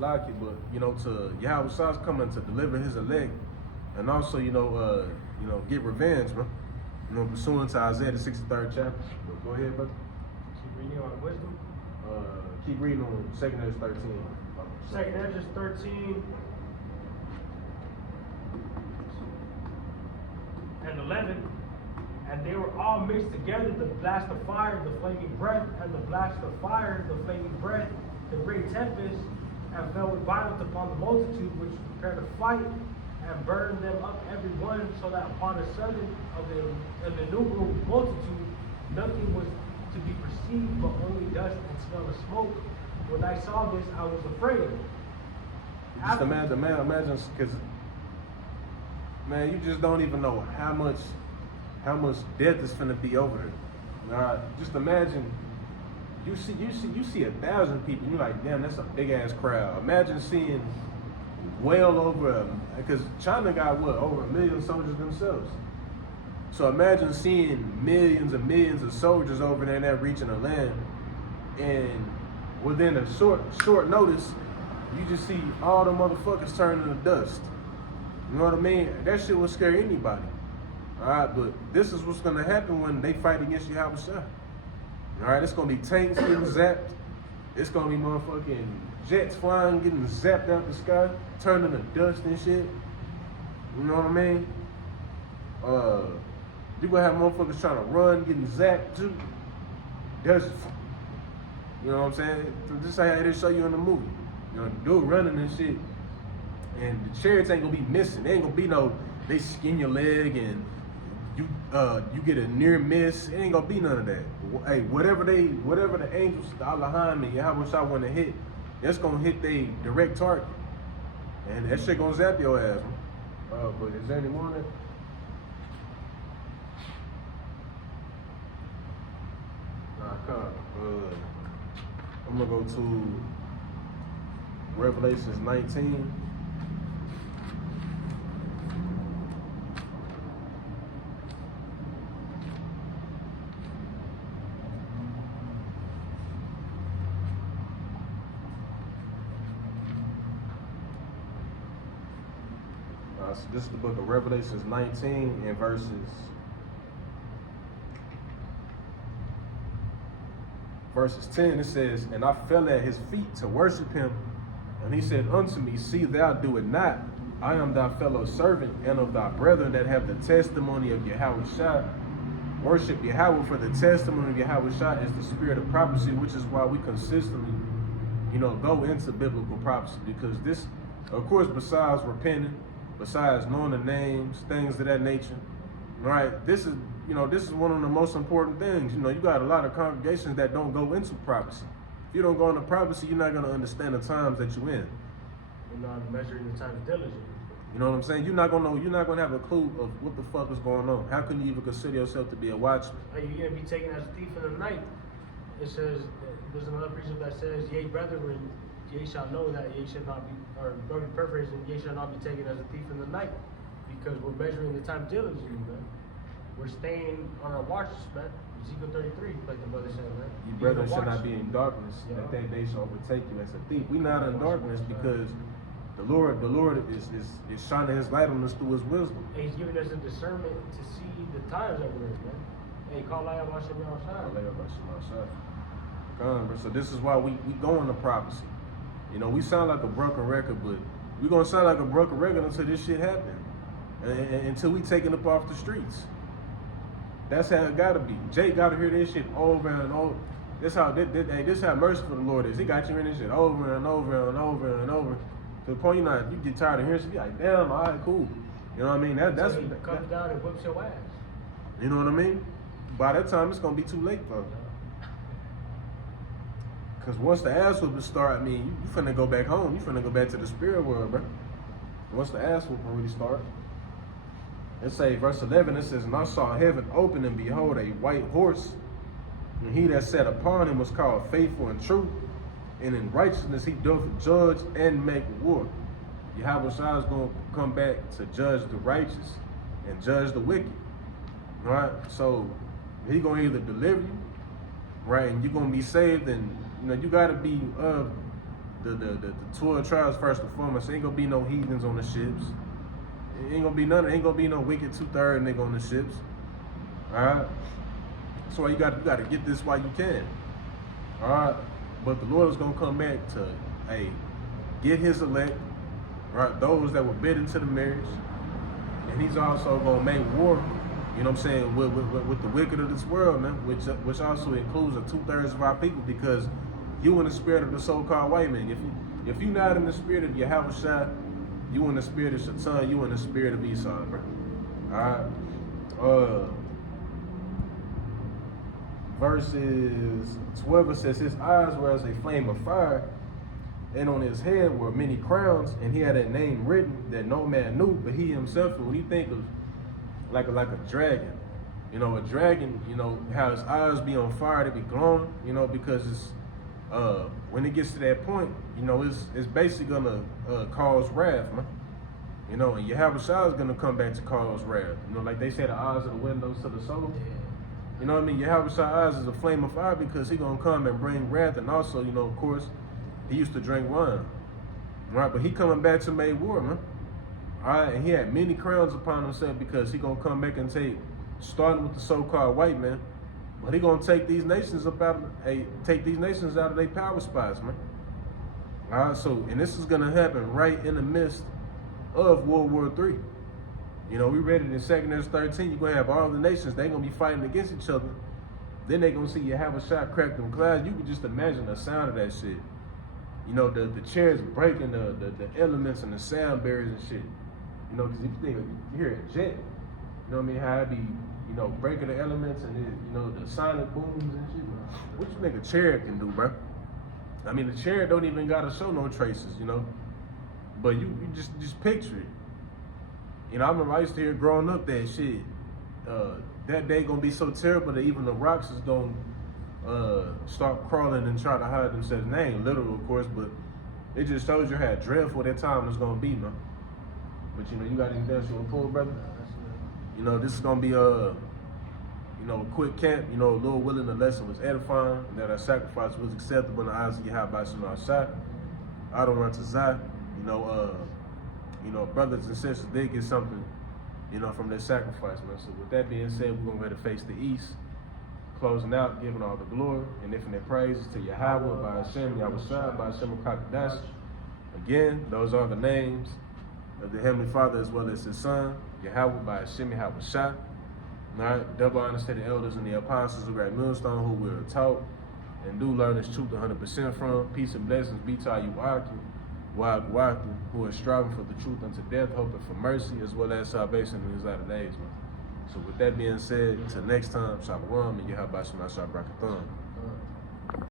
Salaki, but to Yahweh Shah's coming to deliver his elect, and also get revenge, bro. Pursuant to Isaiah the 63rd chapter. But go ahead, brother. Keep reading on wisdom. Keep reading on 2 Ezra 13. 2 Ezra 13 and 11. And they were all mixed together, the blast of fire, the flaming breath, and the blast of fire, the flaming breath, the great tempest, and fell with violence upon the multitude which prepared to fight, and burned them up every one, so that upon a sudden of the innumerable multitude nothing was to be perceived but only dust and smell of smoke. When I saw this, I was afraid. Just imagine, because man, you just don't even know how much death is finna be over there. Just imagine, you see 1,000 people, you're like, damn, that's a big ass crowd. Imagine seeing well over, because China got over 1 million soldiers themselves. So imagine seeing millions and millions of soldiers over there in that region of land, and within a short notice, you just see all the motherfuckers turning to dust. You know what I mean? That shit would scare anybody. Alright, but this is what's gonna happen when they fight against Yahweh Shah. Alright, it's gonna be tanks getting zapped. It's gonna be motherfucking jets flying, getting zapped out the sky, turning to dust and shit. You know what I mean? You're gonna have motherfuckers trying to run, getting zapped too. That's, you know what I'm saying? This is how they show you in the movie. The dude running and shit, and the chariots ain't gonna be missing. They ain't gonna be they skin your leg and you get a near miss. It ain't gonna be none of that. Hey, whatever the angels, the Allahim and Yahweh Shah want to hit, that's gonna hit they direct target, and that shit gonna zap your ass. But is there any more on that? I'm gonna go to Revelations 19. So this is the book of Revelations 19 and verses 10. It says, "And I fell at his feet to worship him. And he said unto me, See thou do it not. I am thy fellow servant and of thy brethren that have the testimony of Yahweh Shah. Worship Yahweh, for the testimony of Yahweh Shah is the spirit of prophecy," which is why we consistently, go into biblical prophecy. Because this, of course, besides repenting, besides knowing the names, things of that nature, right? This is one of the most important things. You got a lot of congregations that don't go into prophecy. If you don't go into prophecy, you're not going to understand the times that you're in. You're not measuring the times diligently. You know what I'm saying? You're not going to have a clue of what the fuck is going on. How can you even consider yourself to be a watchman? Are you going to be taken as a thief in the night? It says, there's another precept that says, Yea, brethren, ye shall know that ye shall not be, or paraphrasing, ye shall not be taken as a thief in the night. Because we're measuring the time diligently, man. We're staying on our watch, man. Ezekiel 33, like the brother said, man. Your brethren should not be in darkness, that they shall overtake you as a thief. We're not in darkness because the Lord is shining his light on us through his wisdom. And he's giving us a discernment to see the times that we're in, man. Hey, call out outside. So this is why we go into prophecy. We sound like a broken record, but we're gonna sound like a broken record until this shit happens. Until we taking up off the streets. That's how it gotta be. Jay gotta hear this shit over and over. This how merciful the Lord is. He got you hearing this shit over and over and over and over. To the point you get tired of hearing shit. You like, damn, all right, cool. You know what I mean? That's so he comes down and whips your ass. You know what I mean? By that time, it's gonna be too late, bro. Cause once the ass whooping start, you finna go back home. You finna go back to the spirit world, bro. Once the ass whooping really start. It say, verse 11, it says, "And I saw heaven open, and behold, a white horse. And he that sat upon him was called Faithful and True. And in righteousness he doth judge and make war." Yahweh Shah is going to come back to judge the righteous and judge the wicked. Right? So he going to either deliver you, right, and you're going to be saved, and you got to be the 12 tribes first and foremost. Ain't gonna be no heathens on the ships. Ain't gonna be none. Ain't gonna be no wicked 2/3 nigga on the ships. All right. So you got to get this while you can. All right. But the Lord is gonna come back to get His elect, right? Those that were bidden to the marriage, and He's also gonna make war. You know what I'm saying, with the wicked of this world, man, which also includes the 2/3 of our people, because you in the spirit of the so-called white man. If you not in the spirit of Yahushua, you in the spirit of Shaitan, you in the spirit of Esau, bro. Alright. Verses 12, it says, his eyes were as a flame of fire, and on his head were many crowns, and he had a name written that no man knew, but he himself. And when you think of like a dragon, you know, a dragon, you know, how his eyes be on fire, they be glowing, you know, because it's when it gets to that point, you know, it's basically gonna cause wrath, man. You know, and Yahushua is gonna come back to cause wrath. You know, like they say, the eyes are the windows to the soul. You know what I mean? Yahushua's eyes is a flame of fire, because he gonna come and bring wrath. And also, you know, of course, he used to drink wine, right? But he coming back to make war, man. All right, and he had many crowns upon himself, because he gonna come back and starting with the so-called white man, but he gonna take these nations out of their power spots, man. All right, so, and this is gonna happen right in the midst of World War III. You know, we read it in 2 Corinthians 13. You're gonna have all the nations, they gonna be fighting against each other. Then they gonna see you have a shot crack them clouds. You can just imagine the sound of that shit. You know, the chairs breaking, the elements and the sound barriers and shit. You know, because if you think, you hear a jet, you know what I mean, how it be, you know, breaking the elements and then, you know, the sonic booms and shit. What you think a chariot can do, bro? I mean, the chariot don't even gotta show no traces, you know. But you just picture it. You know, I remember I used to hear growing up that shit. That day gonna be so terrible that even the rocks is gonna start crawling and try to hide themselves. And they ain't literal, of course, but it just shows you how dreadful that time is gonna be, man. But you know, you got anything else you want to pull, brother? You know, this is gonna be you know, a quick camp. You know, Lord willing, the lesson was edifying, and that our sacrifice was acceptable in the eyes of Yahweh Shemashah. I don't run to Zah. You know, brothers and sisters did get something, you know, from their sacrifice, man. So with that being said, we're gonna go to face the east, closing out, giving all the glory and infinite praises to Yahweh, by Hashem, Yahushua, by Hashem Kakadash. Again, those are the names of the Heavenly Father as well as His Son, Yahweh, by Hashem, Yahushua. All right, double honors to the elders and the apostles who got millstone, who we are taught and do learn this truth 100% from. Peace and blessings be to you, Wa'aku, who are striving for the truth unto death, hoping for mercy as well as salvation in these latter days, man. So with that being said, until next time, Shalom, and Yahweh Shemashah Brakathon.